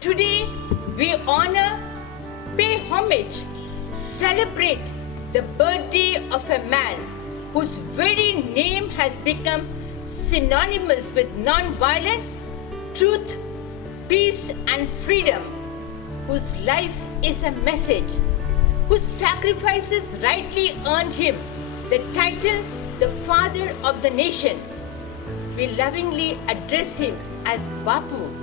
Today, we honor, pay homage, celebrate the birthday of a man whose very name has become synonymous with non-violence, truth, peace, and freedom, whose life is a message, whose sacrifices rightly earned him the title the Father of the Nation. We lovingly address him as Bapu.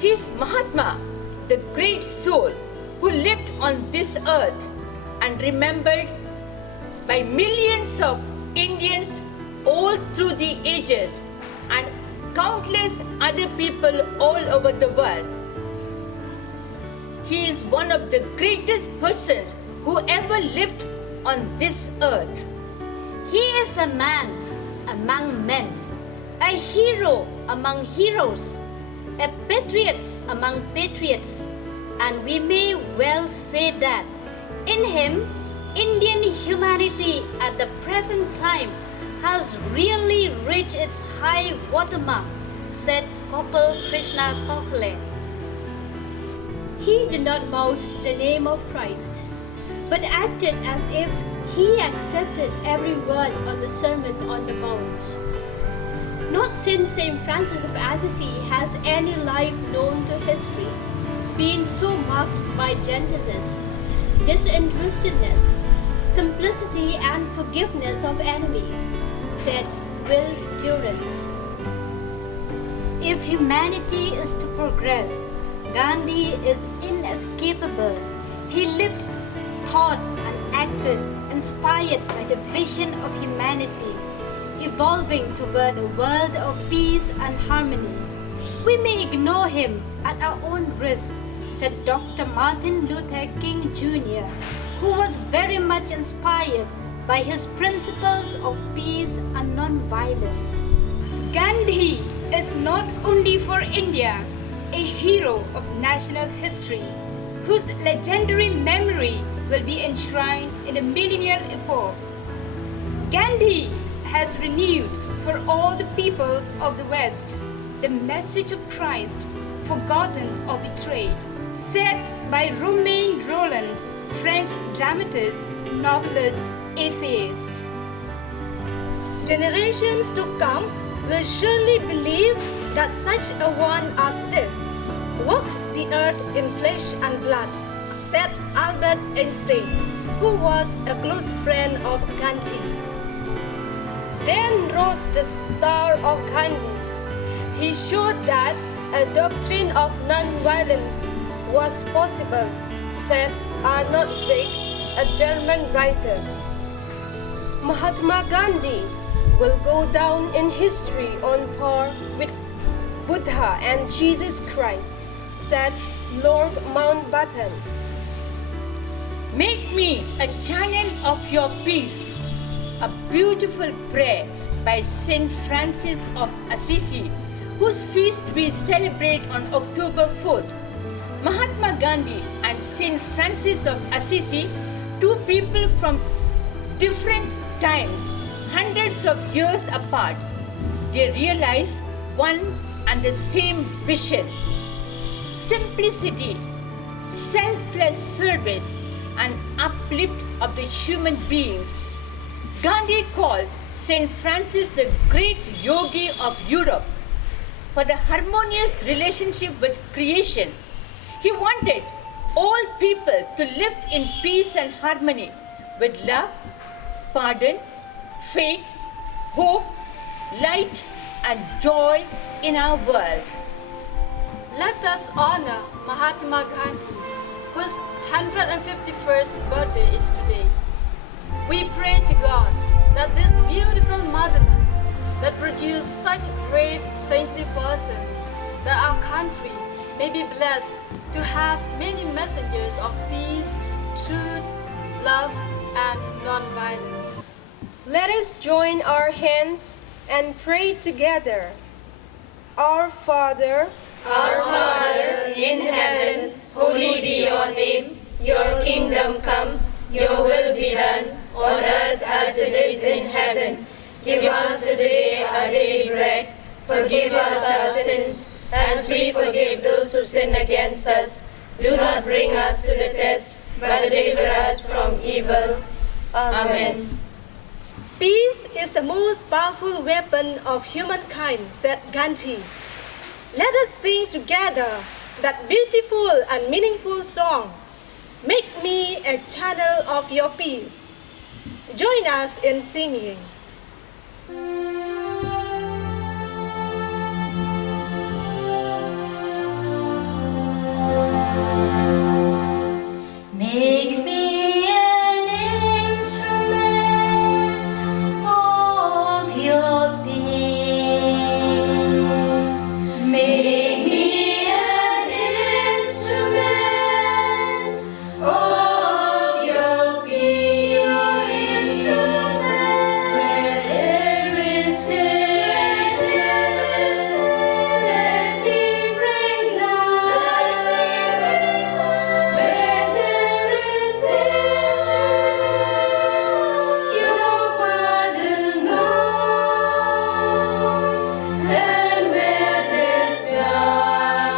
He is Mahatma, the great soul who lived on this earth and remembered by millions of Indians all through the ages and countless other people all over the world. He is one of the greatest persons who ever lived on this earth. He is a man among men, a hero among heroes, a patriot among patriots, and we may well say that in him, Indian humanity at the present time has really reached its high watermark, said Gopal Krishna Gokhale. He did not mount the name of Christ, but acted as if he accepted every word on the Sermon on the Mount. Not since St. Francis of Assisi has any life known to history been so marked by gentleness, disinterestedness, simplicity and forgiveness of enemies, said Will Durant. If humanity is to progress, Gandhi is inescapable. He lived, thought and acted inspired by the vision of humanity, evolving toward a world of peace and harmony. We may ignore him at our own risk, said Dr. Martin Luther King Jr., who was very much inspired by his principles of peace and non-violence. Gandhi is not only for India a hero of national history, whose legendary memory will be enshrined in the millennial epoch. Gandhi has renewed for all the peoples of the West the message of Christ, forgotten or betrayed, said by Romain Rolland, French dramatist, novelist, essayist. Generations to come will surely believe that such a one as this walked the earth in flesh and blood, said Albert Einstein, who was a close friend of Gandhi. Then rose the star of Gandhi. He showed that a doctrine of non-violence was possible, said Arnold Zick, a German writer. Mahatma Gandhi will go down in history on par with Buddha and Jesus Christ, said Lord Mountbatten. Make me a channel of your peace. A beautiful prayer by Saint Francis of Assisi, whose feast we celebrate on October 4th. Mahatma Gandhi and Saint Francis of Assisi, two people from different times, hundreds of years apart, they realize one and the same vision: simplicity, selfless service, and uplift of the human beings. Gandhi called Saint Francis the great yogi of Europe for the harmonious relationship with creation. He wanted all people to live in peace and harmony with love, pardon, faith, hope, light, and joy in our world. Let us honor Mahatma Gandhi, whose 151st birthday is today. We pray to God that this beautiful motherland that produced such great saintly persons, that our country may be blessed to have many messengers of peace, truth, love, and non-violence. Let us join our hands and pray together. Our Father, In heaven, holy be your name. Your kingdom come, your will be done, on earth as it is in heaven. Give us today our daily bread. Forgive us our sins, as we forgive those who sin against us. Do not bring us to the test, but deliver us from evil. Amen. Peace is the most powerful weapon of humankind, said Gandhi. Let us sing together that beautiful and meaningful song, Make Me a Channel of Your Peace. Join us in singing. Make me an instrument of your peace. Make me an instrument of your peace. Where there is fear, let me bring light. Where there is sin, your pardon known. And where there's doubt,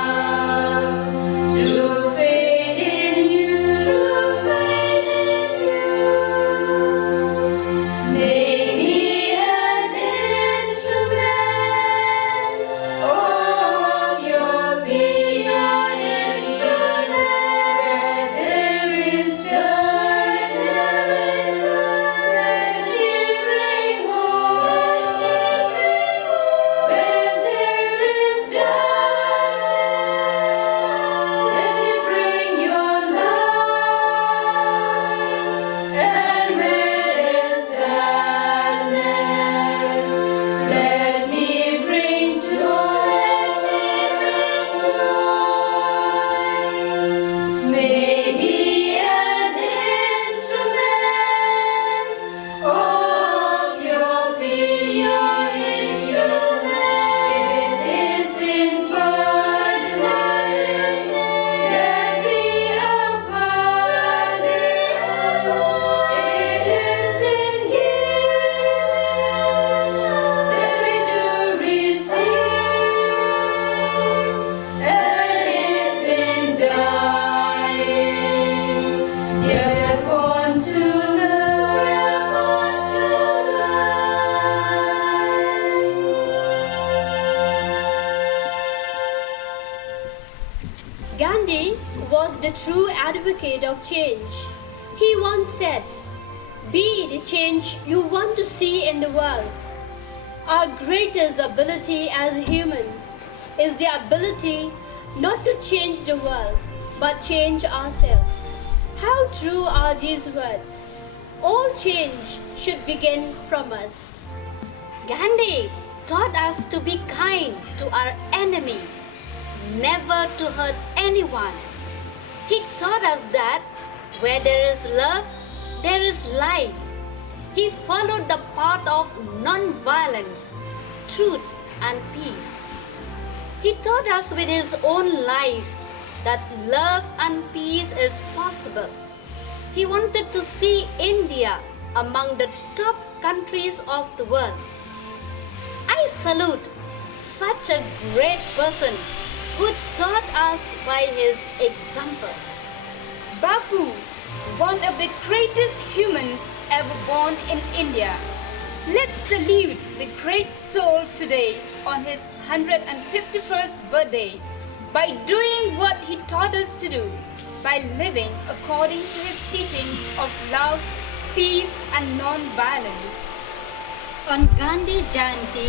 true faith in you, Make me an instrument of your peace. Where there is courage, let me bring hope. Where there is darkness, let me bring your light. And where there's sadness, let me bring joy. Make me an instrument of your peace. It is in pardon, let me abide. It is in giving, let me do receive. And is in dying, yet born to life. Gandhi was the true advocate of change. He once said, "Be the change you want to see in the world." Our greatest ability as humans is the ability not to change the world, but change ourselves. How true are these words? All change should begin from us. Gandhi taught us to be kind to our enemy, never to hurt anyone. He taught us that where there is love, there is life. He followed the path of non-violence, truth, and peace. He taught us with his own life that love and peace is possible. He wanted to see India among the top countries of the world. I salute such a great person who taught us by his example. Bapu, one of the greatest humans ever born in India. Let's salute the great soul today on his 151st birthday by doing what he taught us to do, by living according to his teachings of love, peace, and non-violence. On Gandhi Jayanti,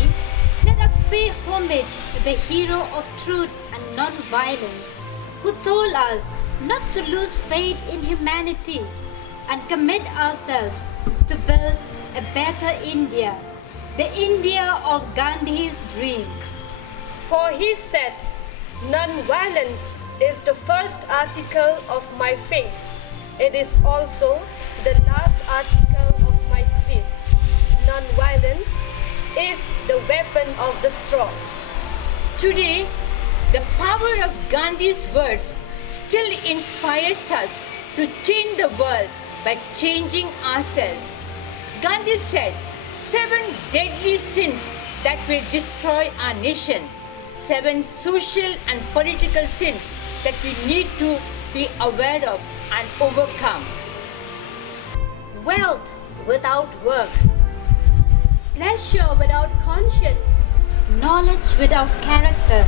let us pay homage to the hero of truth and non-violence who told us not to lose faith in humanity and commit ourselves to build a better India, the India of Gandhi's dream. For he said, "Non-violence is the first article of my faith. It is also the last article of my creed. Non-violence is the weapon of the strong." Today, the power of Gandhi's words still inspires us to change the world by changing ourselves. Gandhi said 7 deadly sins that will destroy our nation. 7 social and political sins that we need to be aware of and overcome. Wealth without work. Pleasure without conscience. Knowledge without character.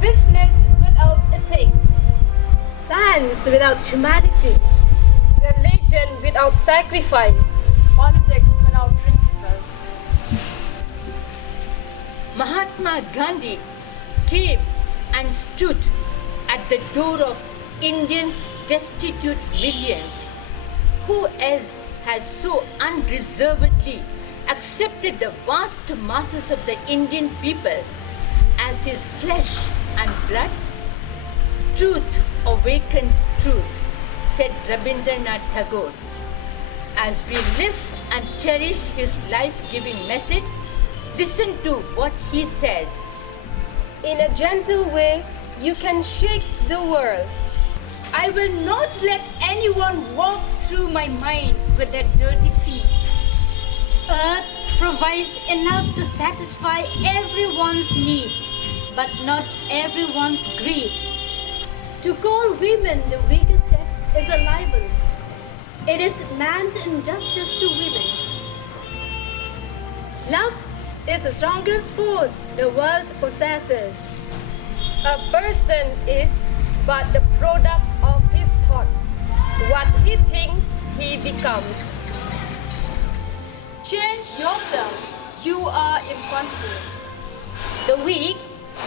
Business without ethics. Science without humanity. Religion without sacrifice. Politics without principles. Mahatma Gandhi came and stood at the door of Indians' destitute millions. Who else has so unreservedly accepted the vast masses of the Indian people as his flesh and blood? Truth awakened truth, said Rabindranath Tagore. As we live and cherish his life-giving message, listen to what he says. In a gentle way, you can shake the world. I will not let anyone walk through my mind with their dirty feet. Earth provides enough to satisfy everyone's need, but not everyone's greed. To call women the weaker sex is a libel. It is man's injustice to women. Love is the strongest force the world possesses. A person is but the product of his thoughts. What he thinks, he becomes. Change yourself. You are infantile. The weak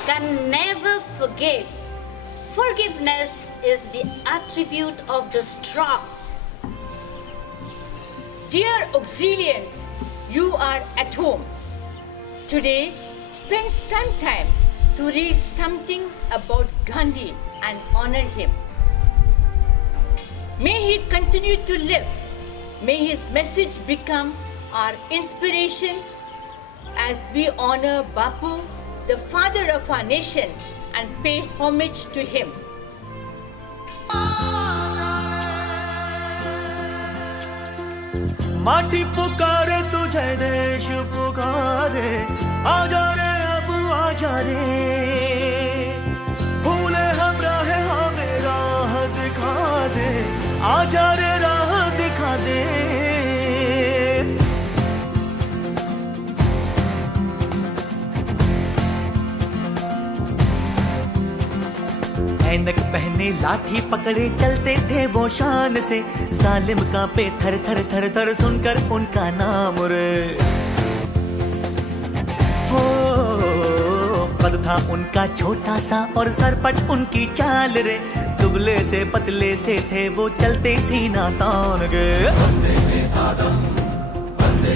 can never forgive. Forgiveness is the attribute of the strong. Dear auxilians, you are at home. Today, spend some time to read something about Gandhi and honor him. May he continue to live. May his message become our inspiration as we honor Bapu, the father of our nation, and pay homage to him. माटी पुकारे तुझे देश पुकारे आजा रे अब आजा रे भूले हम राह हमें राह दिखा दे आजा रे राह दिखा दे ऐनक पहने लाठी पकड़े चलते थे वो शान से सालिम कांपे थर थर थर थर सुनकर उनका नाम रे हो कद था उनका छोटा सा और सरपट उनकी चाल रे दुबले से पतले से थे वो चलते सीना तान के वंदे मातरम वंदे